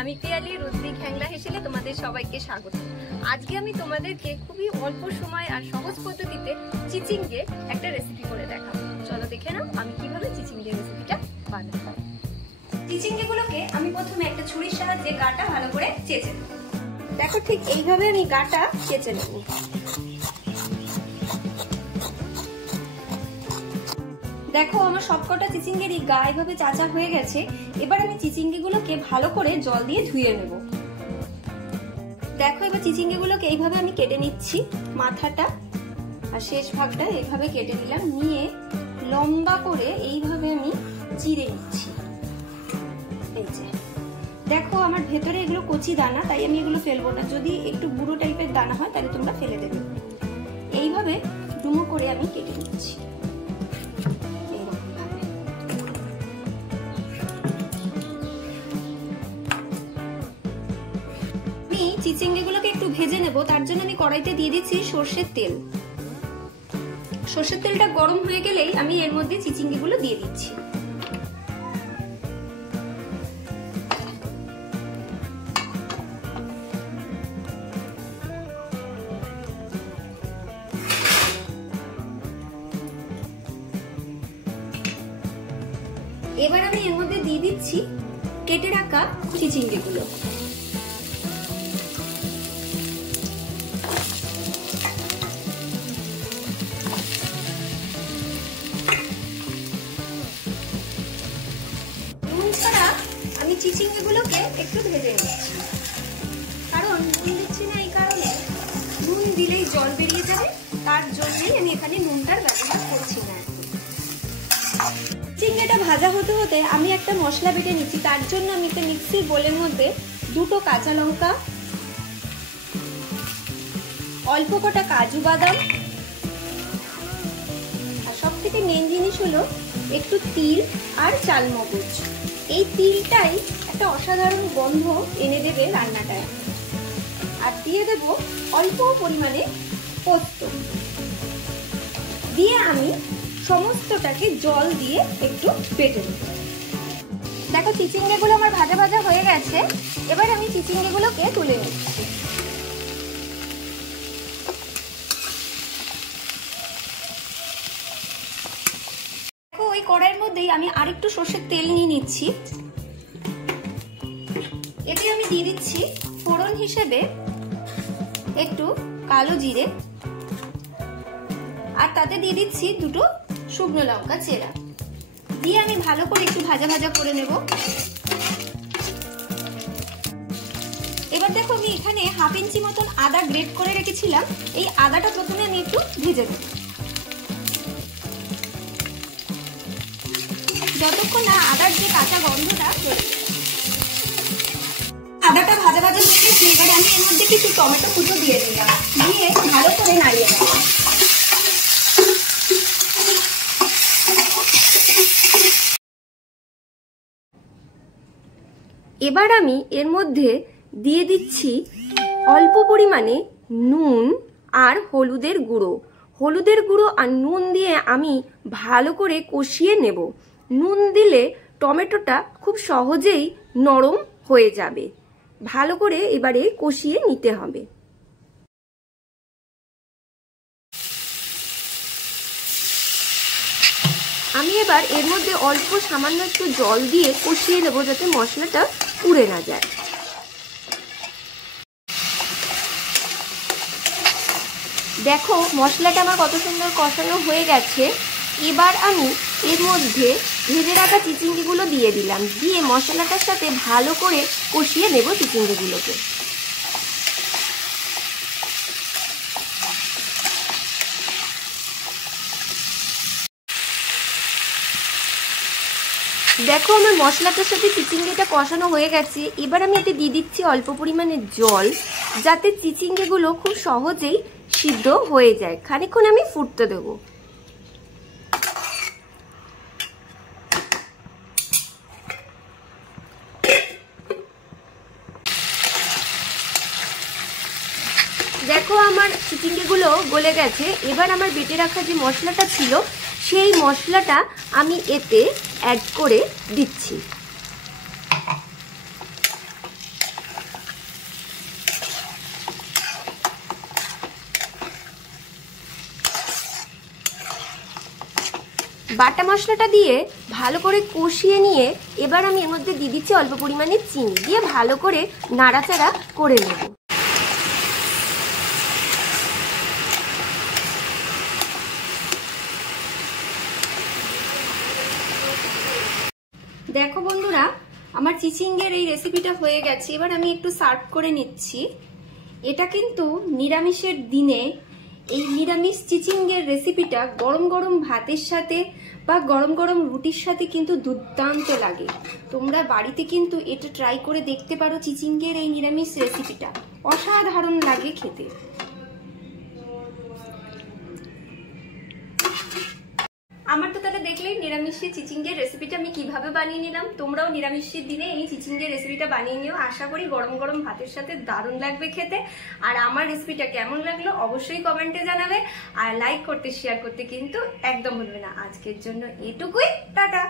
আমি পিয়ালি রুদ্রি খ্যাংলা হেসেলে তোমাদের সবাইকে স্বাগত। আজকে আমি তোমাদেরকে খুবই অল্প সময় আর সহজ পদ্ধতিতে চিচিঙ্গে একটা রেসিপি করে দেখাবো। চলো দেখে নাও আমি কিভাবে চিচিঙ্গে রেসিপিটা বানাবো। চিচিঙ্গেগুলোকে আমি প্রথমে একটা ছুরির সাহায্যে গাটা ভালো করে চেঁচে নেব। দেখো ঠিক এইভাবে আমি গাটা চেঁচে নেব। দেখো আমার সবকটা চিচিঙ্গেরই গা এইভাবে চাচা হয়ে গেছে। এবার আমি চিচিঙ্গিগুলোকে ভালো করে জল দিয়ে ধুয়ে নেব। দেখো এবার চিচিঙ্গিগুলোকে এইভাবে আমি কেটে নিচ্ছি, মাথাটা আর শেষ ভাগটা এইভাবে কেটে নিলাম, নিয়ে লম্বা করে এইভাবে আমি চিড়ে নিচ্ছি। এই যে দেখো আমার ভেতরে এগুলো কচি দানা, তাই আমি এগুলো ফেলবো না। যদি একটু বুড়ো টাইপের দানা হয় তাহলে তোমরা ফেলে দেবে। এইভাবে ডুমো করে আমি কেটে নিচ্ছি। চিচিঙ্গিগুলোকে একটু ভেজে নেব, তার জন্য আমি কড়াইতে দিয়ে দিচ্ছি সর্ষের তেল। সর্ষের তেলটা গরম হয়ে গেলেই আমি এর মধ্যে চিচিঙ্গিগুলো দিয়ে দিচ্ছি। এবার আমি এর মধ্যে দিয়ে দিচ্ছি কেটে রাখা চিচিঙ্গিগুলো। আমি চিচিঙ্গিগুলোকে একটু ভেজে নিচ্ছি, কারণ নুন দিচ্ছি না এই কারণে নুন দিলেই জল বেরিয়ে যাবে, তার জন্যই আমি এখানে নুনটার ব্যবহার করছি না। চিচিঙ্গিটা ভাজা হতে হতে আমি একটা মশলা বেটে নিচ্ছি। তার জন্য আমি একটা মিক্সির বোলের মধ্যে দুটো কাঁচা লঙ্কা, অল্প কটা কাজু বাদাম, আর সব থেকে মেন জিনিস হলো একটু তিল আর চালমগজ। এই তিলটাই একটা অসাধারণ গন্ধ এনে দেবে রান্নাটায়। আর দিয়ে দেব অল্প পরিমাণে পোস্ত, দিয়ে আমি সমস্তটাকে জল দিয়ে একটু বেটে নেব। দেখো চিচিঙ্গিগুলো আমার ভাজা ভাজা হয়ে গেছে। এবার আমি চিচিঙ্গিগুলোকে তুলে নিচ্ছি। ওই কড়াইয়ের মধ্যেই আমি আরেকটু সর্ষের তেল নিয়ে নিচ্ছি। এতে আমি দিয়ে দিচ্ছি ফোড়ন হিসেবে একটু কালো জিরে, আর তাতে দিয়ে দিচ্ছি দুটো শুকনো লঙ্কা চেরা, দিয়ে আমি ভালো করে একটু ভাজা ভাজা করে নেব। এবার দেখো আমি এখানে হাফ ইঞ্চি মতন আদা গ্রেট করে রেখেছিলাম। এই আদাটা প্রথমে আমি একটু ভেজে নেব, যতক্ষণ না আদার যে কাঁচা গন্ধটা চলে। আদাটা ভাজা ভাজা হয়ে গেছে। এবারে আমি এর মধ্যে কিছু টমেটো কুচো দিয়ে দিলাম, দিয়ে ভালো করে নাড়িয়ে নেব। এবার আমি এর মধ্যে দিয়ে দিচ্ছি অল্প পরিমাণে নুন আর হলুদের গুঁড়ো। হলুদের গুঁড়ো আর নুন দিয়ে আমি ভালো করে কষিয়ে নেব। নুন দিলে টমেটোটা খুব সহজেই নরম হয়ে যাবে। ভালো করে এবারে কষিয়ে নিতে হবে। আমি এবার এর মধ্যে অল্প সামান্য একটু জল দিয়ে কষিয়ে নেব, যাতে মশলাটা পুড়ে না যায়। দেখো মশলাটা আমার কত সুন্দর কষানো হয়ে গেছে। এবার আমি এর মধ্যে ভেজে রাখা চিচিঙ্গিগুলো দিয়ে দিলাম, দিয়ে মশলাটার সাথে ভালো করে কষিয়ে নেব চিচিঙ্গিগুলোকে। দেখো আমার মশলাটার সাথে চিচিঙ্গিটা কষানো হয়ে গেছে। এবার আমি এতে দিয়ে দিচ্ছি অল্প পরিমাণে জল, যাতে চিচিঙ্গিগুলো খুব সহজেই সিদ্ধ হয়ে যায়। খানিকক্ষণ আমি ফুটতে দেব। দেখো আমার চিচিঙ্গিগুলো গলে গেছে। এবার আমার বেটে রাখা যে মশলাটা ছিল সেই মশলাটা আমি এতে অ্যাড করে দিচ্ছি। বাটা মশলাটা দিয়ে ভালো করে কষিয়ে নিয়ে এবার আমি এর মধ্যে দিয়ে দিচ্ছি অল্প পরিমাণে চিনি, দিয়ে ভালো করে নাড়াচাড়া করে নেব। দেখো বন্ধুরা, আমার চিচিঙ্গের এই রেসিপিটা হয়ে গেছে। এবার আমি একটু সার্ভ করে নিচ্ছি। এটা কিন্তু নিরামিষের দিনে এই নিরামিষ চিচিঙ্গের রেসিপিটা গরম গরম ভাতের সাথে বা গরম গরম রুটির সাথে কিন্তু দুর্দান্ত লাগে। তোমরা বাড়িতে কিন্তু এটা ট্রাই করে দেখতে পারো। চিচিঙ্গের এই নিরামিষ রেসিপিটা অসাধারণ লাগে খেতে। আমার তো তাহলে দেখলেই নিরামিষের চিচিঙ্গের রেসিপিটা আমি কিভাবে বানিয়ে নিলাম। তোমরাও নিরামিষের দিনে এই চিচিঙ্গের রেসিপিটা বানিয়ে নিও। আশা করি গরম গরম ভাতের সাথে দারুণ লাগবে খেতে। আর আমার রেসিপিটা কেমন লাগলো অবশ্যই কমেন্টে জানাবে, আর লাইক করতে শেয়ার করতে কিন্তু একদম ভুলবে না। আজকের জন্য এটুকুই, টাটা।